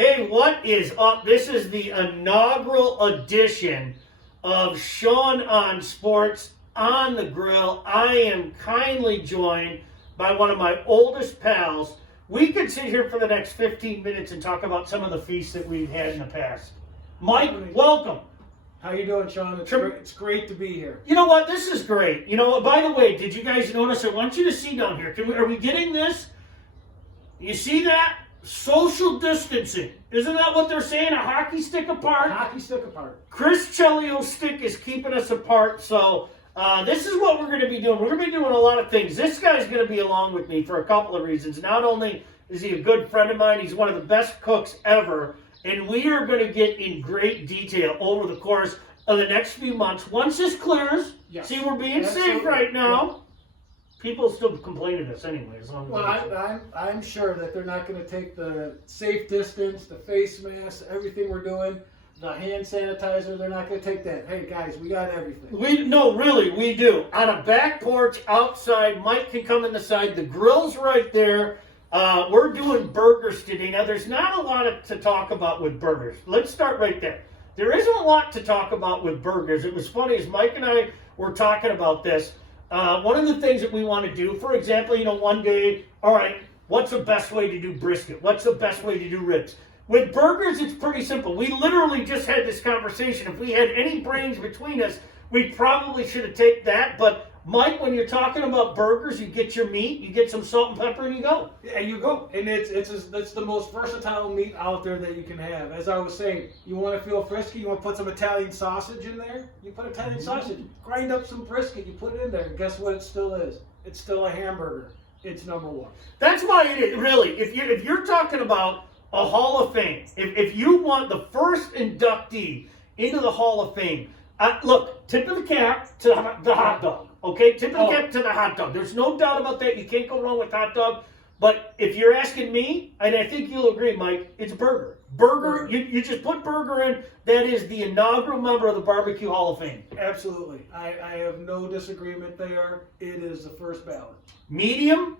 Hey, what is up? This is the inaugural edition of Sean on Sports on the Grill. I am kindly joined by one of my oldest pals. We could sit here for the next 15 minutes and talk about some of the feasts that we've had in the past. Mike, welcome. How you doing, Sean? It's great to be here. You know what? This is great. You know, by the way, did you guys notice? I want you to see down here. Are we getting this? You see that? Social distancing. Isn't that what they're saying? A hockey stick apart? Hockey stick apart. Chris Chelios' stick is keeping us apart. So this is what we're going to be doing. We're going to be doing a lot of things. This guy's going to be along with me for a couple of reasons. Not only is he a good friend of mine, he's one of the best cooks ever. And we are going to get in great detail over the course of the next few months. Once this clears, yes. See, we're being safe right now. People still complain to us anyway. As long as well, I'm sure that they're not going to take the safe distance, the face mask, everything we're doing, the hand sanitizer. They're not going to take that. Hey, guys, we got everything. We do. On a back porch outside, Mike can come in the side. The grill's right there. We're doing burgers today. Now, there's not a lot to talk about with burgers. Let's start right there. There isn't a lot to talk about with burgers. It was funny as Mike and I were talking about this. One of the things that we want to do, for example, one day, all right, what's the best way to do brisket? What's the best way to do ribs? With burgers, it's pretty simple. We literally just had this conversation. If we had any brains between us, we probably should have taken that. But Mike, when you're talking about burgers, you get your meat, you get some salt and pepper, and you go. Yeah, you go. And it's the most versatile meat out there that you can have. As I was saying, you want to feel frisky, you want to put some Italian sausage in there, you put Italian sausage. Grind up some brisket, you put it in there, and guess what it still is? It's still a hamburger. It's number one. That's why it is, really. If you're talking about a Hall of Fame, if you want the first inductee into the Hall of Fame, look, tip of the cap to the hot dog. Okay, tip of the cap to the hot dog. There's no doubt about that. You can't go wrong with hot dog. But if you're asking me, and I think you'll agree, Mike, it's burger. Burger, you just put burger in. That is the inaugural member of the Barbecue Hall of Fame. Absolutely. I have no disagreement there. It is the first ballot. Medium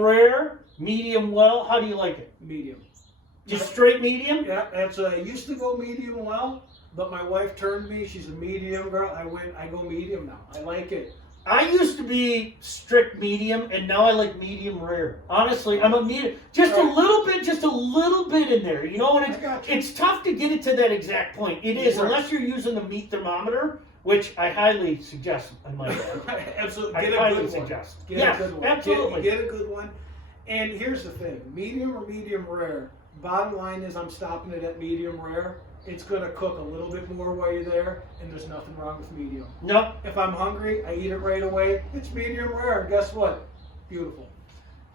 rare, medium well. How do you like it? Medium. Just straight medium? Yeah, I used to go medium well. But my wife turned me. She's a medium girl. I go medium now. I like it. I used to be strict medium, and now I like medium rare. Honestly, I'm a medium. Just a little bit in there. You know, and it's tough to get it to that exact point. It is, unless you're using the meat thermometer, which I highly suggest. I might add. Absolutely. Get a good one. Get a good one. Absolutely. Get a good one. And here's the thing. Medium or medium rare. Bottom line is I'm stopping it at medium rare. It's going to cook a little bit more while you're there, and there's nothing wrong with medium. No. If I'm hungry, I eat it right away. It's medium rare, and guess what? Beautiful.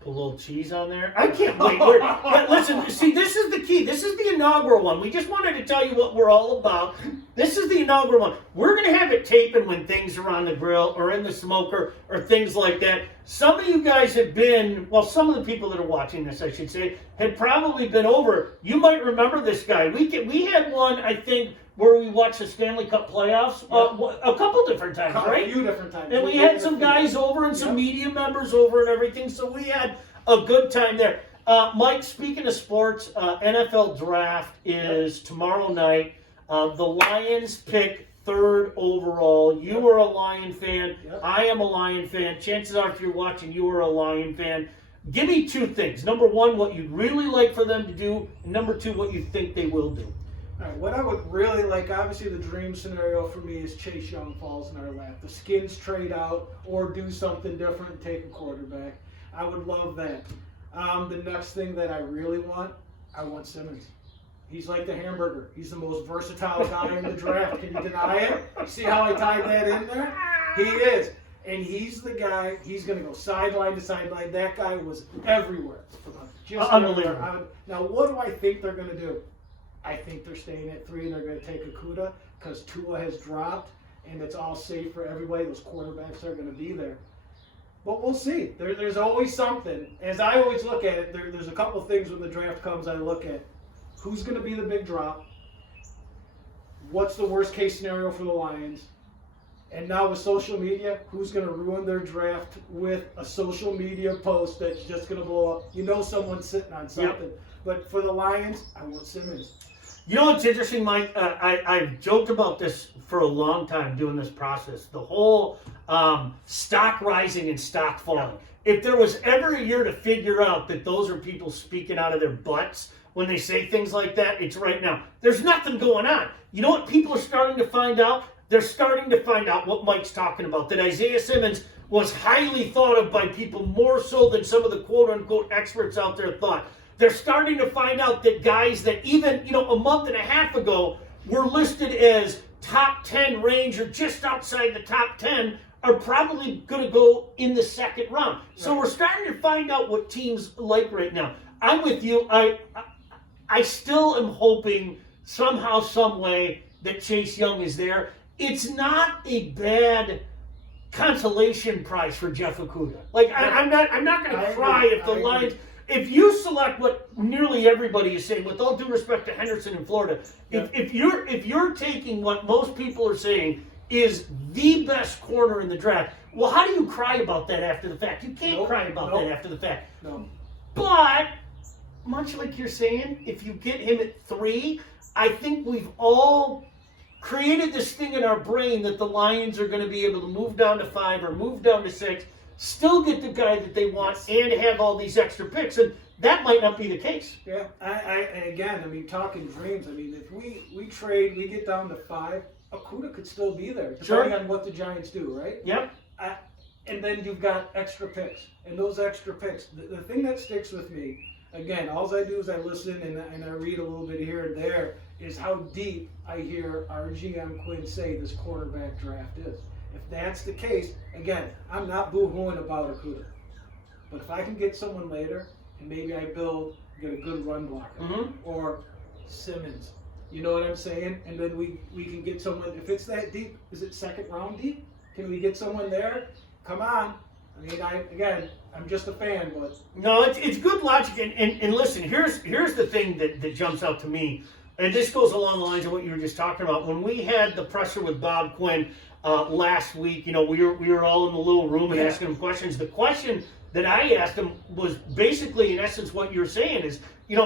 Put a little cheese on there. I can't wait. But listen, see, this is the key. This is the inaugural one. We just wanted to tell you what we're all about. This is the inaugural one. We're going to have it taping when things are on the grill or in the smoker or things like that. Some of you guys have been, well, some of the people that are watching this, I should say, had probably been over. You might remember this guy. We had one, I think, where we watched the Stanley Cup playoffs a couple different times, right? A few different times. And we had some guys over and some media members over and everything, so we had a good time there. Mike, speaking of sports, NFL draft is tomorrow night. The Lions pick 3rd overall. You are a Lion fan. Yep. I am a Lion fan. Chances are, if you're watching, you are a Lion fan. Give me 2 things. Number 1, what you'd really like for them to do. And number 2, what you think they will do. All right, what I would really like, obviously the dream scenario for me is Chase Young falls in our lap. The Skins trade out or do something different, take a quarterback. I would love that. The next thing that I really want, I want Simmons. He's like the hamburger. He's the most versatile guy in the draft. Can you deny it? See how I tied that in there? He is. And he's the guy, he's going to go sideline to sideline. That guy was everywhere. Just unbelievable. everywhere. Now, what do I think they're going to do? I think they're staying at 3 and they're going to take Okuda because Tua has dropped and it's all safe for everybody. Those quarterbacks are going to be there. But we'll see. There's always something. As I always look at it, there's a couple of things when the draft comes I look at. Who's going to be the big drop? What's the worst case scenario for the Lions? And now with social media, who's going to ruin their draft with a social media post that's just going to blow up? You know someone's sitting on something. Yep. But for the Lions, I want Simmons. You know what's interesting, Mike? I've joked about this for a long time doing this process. The whole stock rising and stock falling. If there was ever a year to figure out that those are people speaking out of their butts when they say things like that, it's right now. There's nothing going on. You know what people are starting to find out? They're starting to find out what Mike's talking about, that Isaiah Simmons was highly thought of by people more so than some of the quote-unquote experts out there thought. They're starting to find out that guys that even, a month and a half ago were listed as top 10 range or just outside the top 10 are probably going to go in the second round. So we're starting to find out what teams like right now. I'm with you. I still am hoping somehow, some way that Chase Young is there. It's not a bad consolation prize for Jeff Okudah. Like I'm not going to cry if the Lions. If you select what nearly everybody is saying, with all due respect to Henderson in Florida, if you're taking what most people are saying is the best corner in the draft, well, how do you cry about that after the fact? You can't cry about that after the fact. No. But much like you're saying, if you get him at 3, I think we've all created this thing in our brain that the Lions are going to be able to move down to 5 or move down to 6, still get the guy that they want, and have all these extra picks, and that might not be the case. Yeah, and again, talking dreams. If we trade, we get down to 5, Okudah could still be there, depending on what the Giants do, right? Yep. And then you've got extra picks, and those extra picks. The thing that sticks with me, again, all I do is I listen and I read a little bit here and there, is how deep I hear our GM Quinn say this quarterback draft is. If that's the case, again, I'm not boo-hooing about Okudah. But if I can get someone later, and maybe I get a good run blocker, or Simmons, you know what I'm saying? And then we can get someone, if it's that deep, is it second round deep? Can we get someone there? Come on. I'm just a fan, but... No, it's good logic. And listen, here's the thing that jumps out to me. And this goes along the lines of what you were just talking about. When we had the presser with Bob Quinn last week, we were all in the little room and asking him questions. The question that I asked him was basically, in essence, what you're saying is,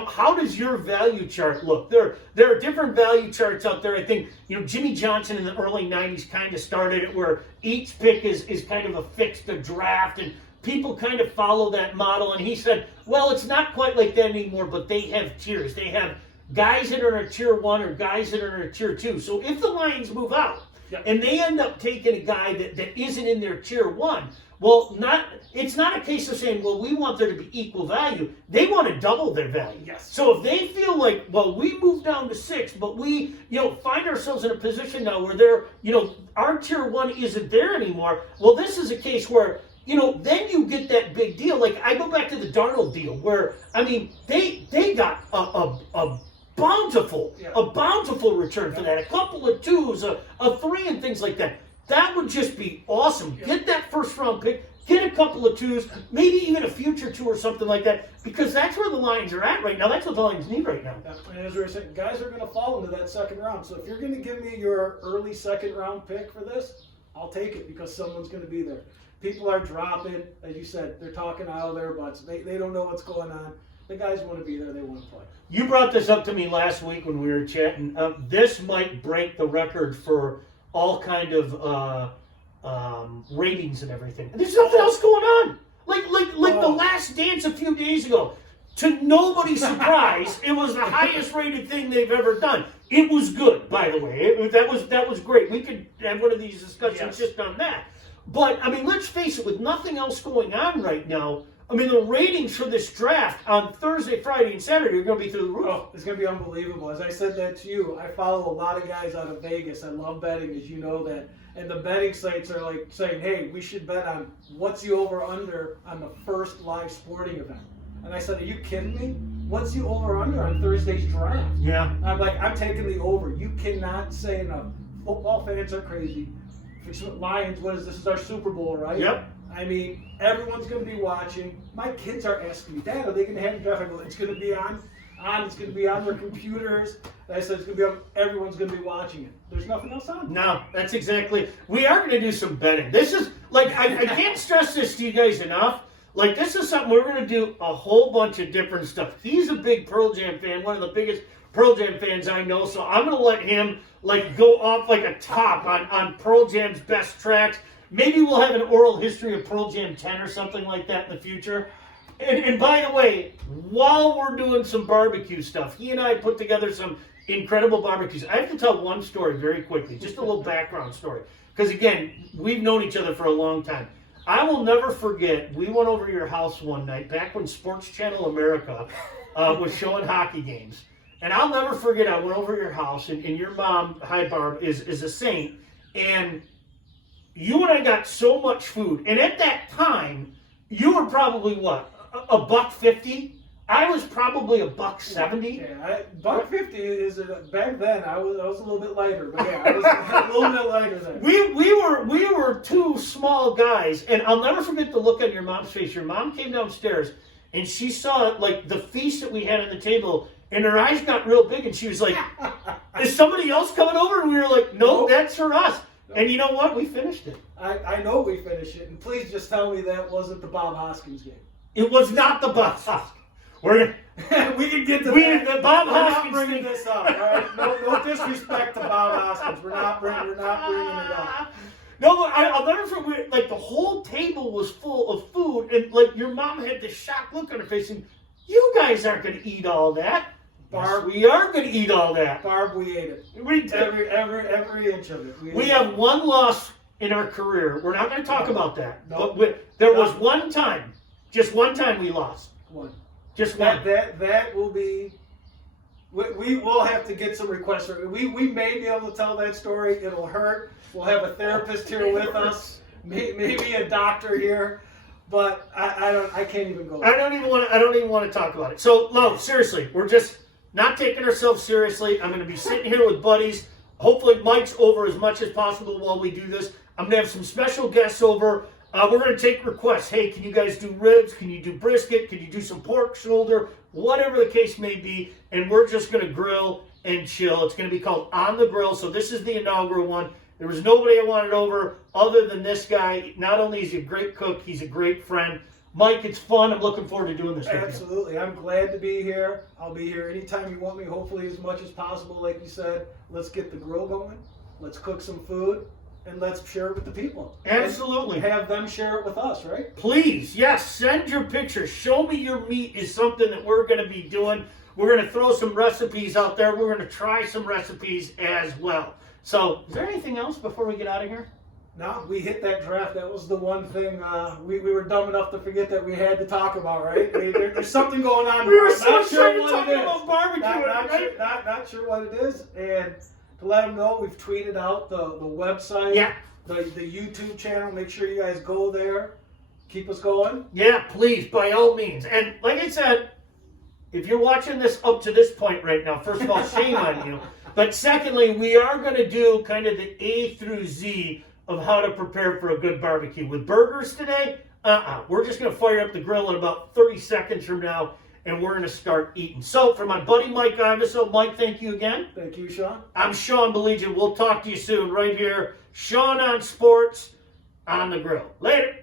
how does your value chart look? There are different value charts out there. I think, Jimmy Johnson in the early 90s kind of started it where each pick is kind of a fixed draft, and people kind of follow that model. And he said, well, it's not quite like that anymore, but they have tiers. They have guys that are in a tier 1 or guys that are in a tier 2. So if the Lions move out and they end up taking a guy that isn't in their tier 1, well, it's not a case of saying, well, we want there to be equal value. They want to double their value. Yes. So if they feel like, well, we moved down to 6, but we, find ourselves in a position now where our tier 1 isn't there anymore. Well, this is a case where, then you get that big deal. Like, I go back to the Darnold deal where, they got a bountiful return for that. A couple of 2s, a 3, and things like that. That would just be awesome. Get that first round pick, get a couple of 2s, maybe even a future 2 or something like that, because that's where the Lions are at right now. That's what the Lions need right now. And as we were saying, guys are going to fall into that second round. So if you're going to give me your early second round pick for this, I'll take it because someone's going to be there. People are dropping, as you said, they're talking out of their butts. They don't know what's going on. The guys want to be there. They want to play. You brought this up to me last week when we were chatting. This might break the record for all kind of ratings and everything. And there's nothing else going on. Like The Last Dance a few days ago. To nobody's surprise, it was the highest rated thing they've ever done. It was good, by the way. That was great. We could have one of these discussions just on that. But, let's face it, with nothing else going on right now, the ratings for this draft on Thursday, Friday, and Saturday are going to be through the roof. Oh, it's going to be unbelievable. As I said that to you, I follow a lot of guys out of Vegas. I love betting, as you know that. And the betting sites are like saying, hey, we should bet on what's the over-under on the first live sporting event. And I said, are you kidding me? What's the over-under on Thursday's draft? Yeah. I'm like, I'm taking the over. You cannot say enough. Football fans are crazy. Lions, what is this? This is our Super Bowl, right? Yep. Everyone's going to be watching. My kids are asking me, Dad, are they going to have a draft? I go, it's going to be on. It's going to be on their computers. I said it's going to be on. Everyone's going to be watching it. There's nothing else on. No, that's exactly. We are going to do some betting. This is, I can't stress this to you guys enough. like this is something we're going to do a whole bunch of different stuff. He's a big Pearl Jam fan, one of the biggest Pearl Jam fans I know. So I'm going to let him like go off like a top on Pearl Jam's best tracks. Maybe we'll have an oral history of Pearl Jam 10 or something like that in the future. And by the way, while we're doing some barbecue stuff, he and I put together some incredible barbecues. I have to tell one story very quickly, just a little background story. Because again, we've known each other for a long time. I will never forget, we went over to your house one night, back when Sports Channel America was showing hockey games. And I'll never forget, I went over to your house, and your mom, hi Barb, is a saint. And you and I got so much food. And at that time, you were probably what? $1.50? I was probably $1.70. Yeah, $1.50 is back then. I was a little bit lighter, but yeah, I was a little bit lighter then. We were two small guys, and I'll never forget the look on your mom's face. Your mom came downstairs, and she saw like the feast that we had on the table, and her eyes got real big, and she was like, "Is somebody else coming over?" And we were like, "No, Nope. that's for us." And you know what? We finished it. I know we finished it, and please just tell me that wasn't the Bob Hoskins game. It was not the bus. We're gonna, We can get to we that. the Bob We're not Hoskins bringing thing. this up, all right? No disrespect to Bob Hoskins. We're not bringing it up. No, but I'll never forget. Like the whole table was full of food, and like your mom had this shocked look on her face, and you guys aren't going to eat all that. Barb, Yes, we are going to eat all that. Barb, we ate it. We did. Every inch of it. We have one loss in our career. We're not going to talk about that. No. But there was one time, just one time we lost. One. Just one. That will be. We will have to get some requests. We may be able to tell that story. It'll hurt. We'll have a therapist here with us. Maybe a doctor here. But I can't even go. I don't even want to talk about it. So, no, seriously, we're just not taking ourselves seriously. I'm going to be sitting here with buddies. Hopefully, Mike's over as much as possible while we do this. I'm going to have some special guests over. We're going to take requests. Hey, can you guys do ribs? Can you do brisket? Can you do some pork shoulder? Whatever the case may be. And we're just going to grill and chill. It's going to be called On the Grill. So this is the inaugural one. There was nobody I wanted over other than this guy. Not only is he a great cook, he's a great friend. Mike, it's fun. I'm looking forward to doing this with you. Absolutely. I'm glad to be here. I'll be here anytime you want me, hopefully as much as possible. Like you said, let's get the grill going. Let's cook some food. And let's share it with the people. Absolutely. And have them share it with us, right? Please, yes, send your pictures. Show me your meat is something that we're going to be doing. We're going to throw some recipes out there. We're going to try some recipes as well. So, is there anything else before we get out of here? No, we hit that draft. That was the one thing we were dumb enough to forget that we had to talk about, right? There's something going on. We were Not so sure excited what talking it is. about barbecue. Right? Not sure what it is. And to let them know, we've tweeted out the website, Yeah. the YouTube channel. Make sure you guys go there. Keep us going. Yeah, please, by all means. And like I said, if you're watching this up to this point right now, first of all, shame on you. But secondly, we are going to do kind of the A through Z of how to prepare for a good barbecue. With burgers today, we're just going to fire up the grill in about 30 seconds from now, and we're going to start eating. So, for my buddy Mike Iveso, Mike, thank you again. Thank you, Sean. I'm Sean Belegian. We'll talk to you soon right here. Sean on Sports, on the Grill. Later.